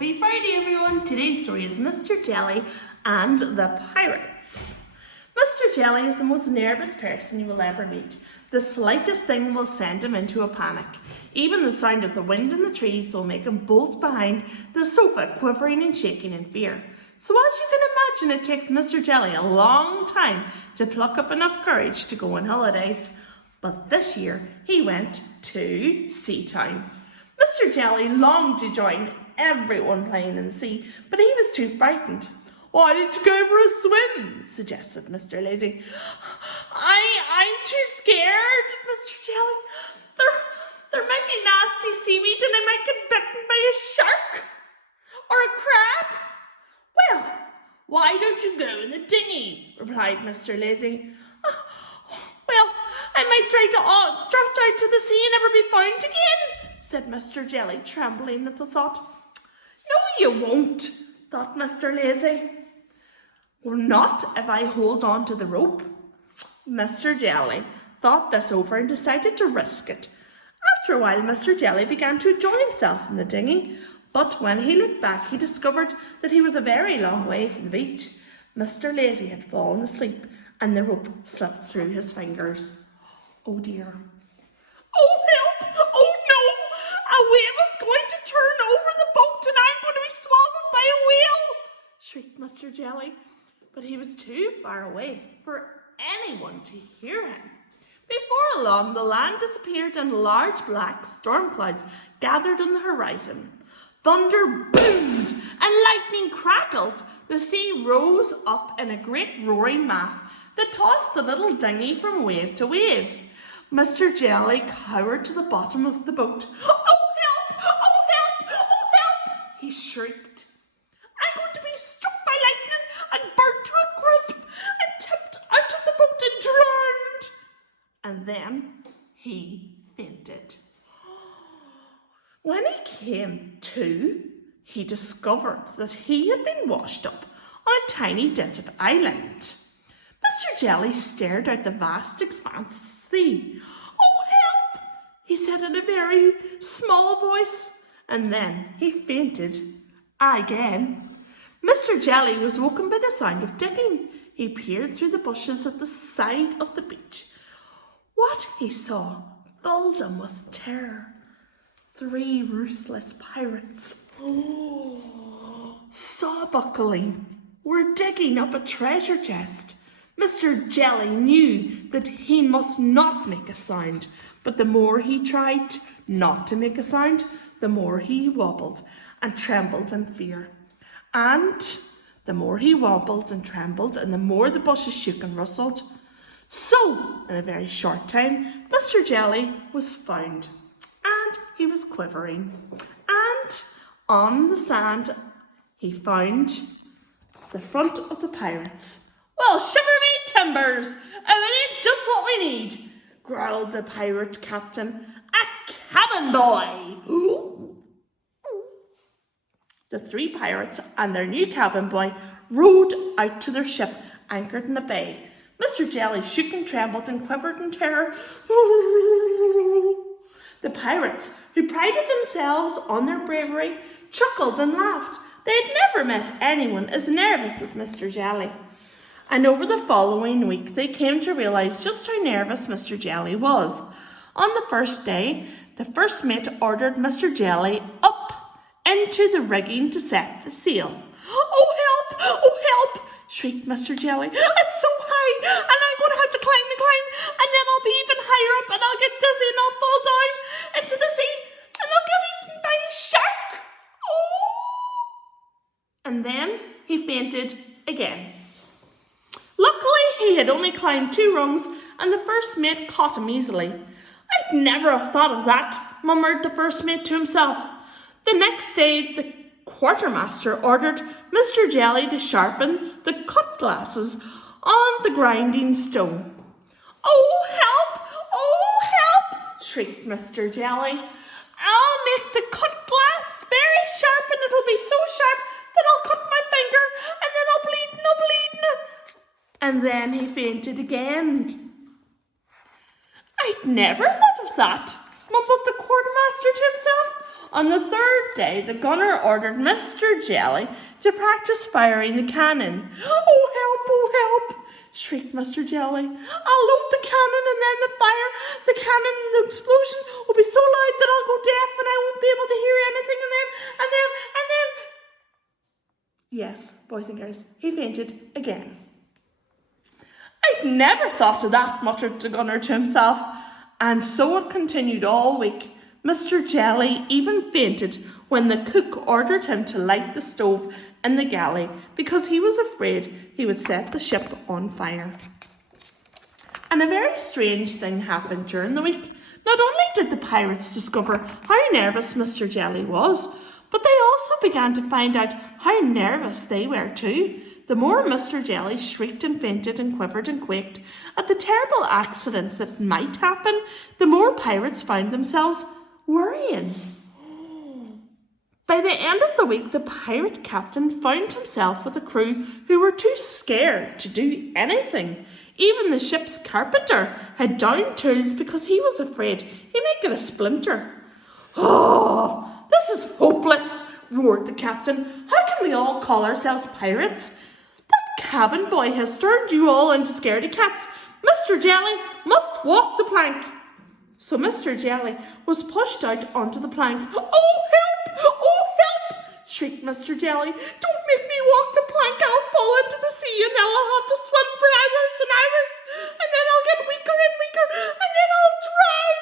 Happy Friday, everyone! Today's story is Mr. Jelly and the Pirates. Mr. Jelly is the most nervous person you will ever meet. The slightest thing will send him into a panic. Even the sound of the wind in the trees will make him bolt behind the sofa, quivering and shaking in fear. So as you can imagine, it takes Mr. Jelly a long time to pluck up enough courage to go on holidays. But this year, he went to Seatown. Mr. Jelly longed to join everyone playing in the sea, but he was too frightened. "Why didn't you go for a swim?" suggested Mr. Lazy. I'm too scared, Mr. Jelly. There might be nasty seaweed and I might get bitten by a shark or a crab. "Well, why don't you go in the dinghy?" replied Mr. Lazy. "Well, I might try to drift out to the sea and never be found again," said Mr. Jelly, trembling at the thought. "No, you won't," thought Mr. Lazy. "Well, not if I hold on to the rope." Mr. Jelly thought this over and decided to risk it. After a while, Mr. Jelly began to enjoy himself in the dinghy, but when he looked back, he discovered that he was a very long way from the beach. Mr. Lazy had fallen asleep and the rope slipped through his fingers. Oh dear. "Oh, help! Oh no! A wave is going to turn over the boat and I'm going to be swallowed by a whale!" shrieked Mr. Jelly. But he was too far away for anyone to hear him. Before long, the land disappeared and large black storm clouds gathered on the horizon. Thunder boomed and lightning crackled. The sea rose up in a great roaring mass that tossed the little dinghy from wave to wave. Mr. Jelly cowered to the bottom of the boat. "Oh, help! Oh, help! Oh, help!" he shrieked. "I'm going to be struck by lightning and burnt to a crisp and tipped out of the boat and drowned." And then he fainted. When he came to, he discovered that he had been washed up on a tiny desert island. Mr. Jelly stared out the vast expanse of the sea. "Oh, help!" he said in a very small voice, and then he fainted again. Mr. Jelly was woken by the sound of digging. He peered through the bushes at the side of the beach. What he saw filled him with terror. 3 ruthless pirates, saw-buckling, were digging up a treasure chest. Mr. Jelly knew that he must not make a sound, but the more he tried not to make a sound, the more he wobbled and trembled in fear. And the more he wobbled and trembled, and the more the bushes shook and rustled. So, in a very short time, Mr. Jelly was found. And he was quivering. And on the sand, he found the front of the pirates. "Well, shiver me timbers, if it ain't just what we need," growled the pirate captain. "A cabin boy!" The 3 pirates and their new cabin boy rowed out to their ship anchored in the bay. Mr. Jelly shook and trembled and quivered in terror. The pirates, who prided themselves on their bravery, chuckled and laughed. They had never met anyone as nervous as Mr. Jelly. And over the following week, they came to realise just how nervous Mr. Jelly was. On the first day, the first mate ordered Mr. Jelly up into the rigging to set the sail. "Oh, help! Oh, help!" shrieked Mr. Jelly. "It's so high, and I'm going to have to climb and climb, and then I'll be even higher up, and I'll get dizzy, and I'll fall down into the sea, and I'll get eaten by a shark. Oh!" And then he fainted again. Luckily, he had only climbed 2 rungs, and the first mate caught him easily. "I'd never have thought of that," murmured the first mate to himself. The next day, the quartermaster ordered Mr. Jelly to sharpen the cut glasses on the grinding stone. "Oh, help! Oh, help!" shrieked Mr. Jelly. "I'll make the cut glass very sharp, and it'll be so sharp that I'll cut my finger, and then I'll bleed and I'll bleed." And then he fainted again. "I'd never thought of that," mumbled the quartermaster to himself. On the third day, the gunner ordered Mr. Jelly to practice firing the cannon. Oh, help, shrieked Mr. Jelly. I'll load the cannon and then the cannon and the explosion will be so loud that I'll go deaf and I won't be able to hear anything and then... Yes, boys and girls, he fainted again. I'd never thought of that, muttered the gunner to himself. And so it continued all week. Mr. Jelly even fainted when the cook ordered him to light the stove in the galley because he was afraid he would set the ship on fire. And a very strange thing happened during the week. Not only did the pirates discover how nervous Mr. Jelly was, but they also began to find out how nervous they were too. The more Mr. Jelly shrieked and fainted and quivered and quaked at the terrible accidents that might happen, the more pirates found themselves worrying. By the end of the week, the pirate captain found himself with a crew who were too scared to do anything. Even the ship's carpenter had downed tools because he was afraid he might get a splinter. Oh, this is hopeless, roared the captain. How can we all call ourselves pirates? That cabin boy has turned you all into scaredy cats. Mr. Jelly must walk the plank. So Mr. Jelly was pushed out onto the plank. Oh, help! Oh, help! Shrieked Mr. Jelly. Don't make me walk the plank. I'll fall into the sea and then I'll have to swim for hours and hours. And then I'll get weaker and weaker and then I'll drown.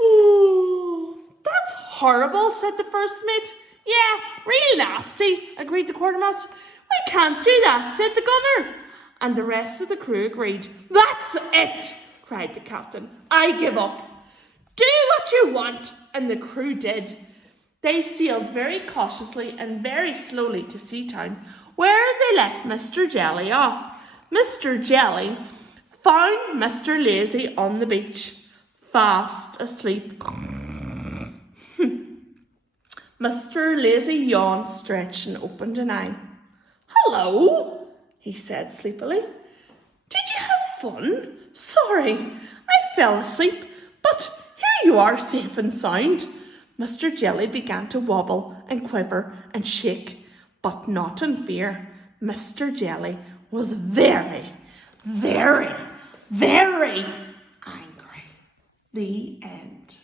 Oh, that's horrible, said the first mate. Yeah, real nasty, agreed the quartermaster. We can't do that, said the gunner. And the rest of the crew agreed. That's it, cried the captain. I give up. Do what you want, and the crew did. They sailed very cautiously and very slowly to Seatown, where they let Mr. Jelly off. Mr. Jelly found Mr. Lazy on the beach, fast asleep. Mr. Lazy yawned, stretched, and opened an eye. Hello, he said sleepily. Did you have fun? Sorry, I fell asleep, but here you are, safe and sound. Mr. Jelly began to wobble and quiver and shake, but not in fear. Mr. Jelly was very, very, very angry. The end.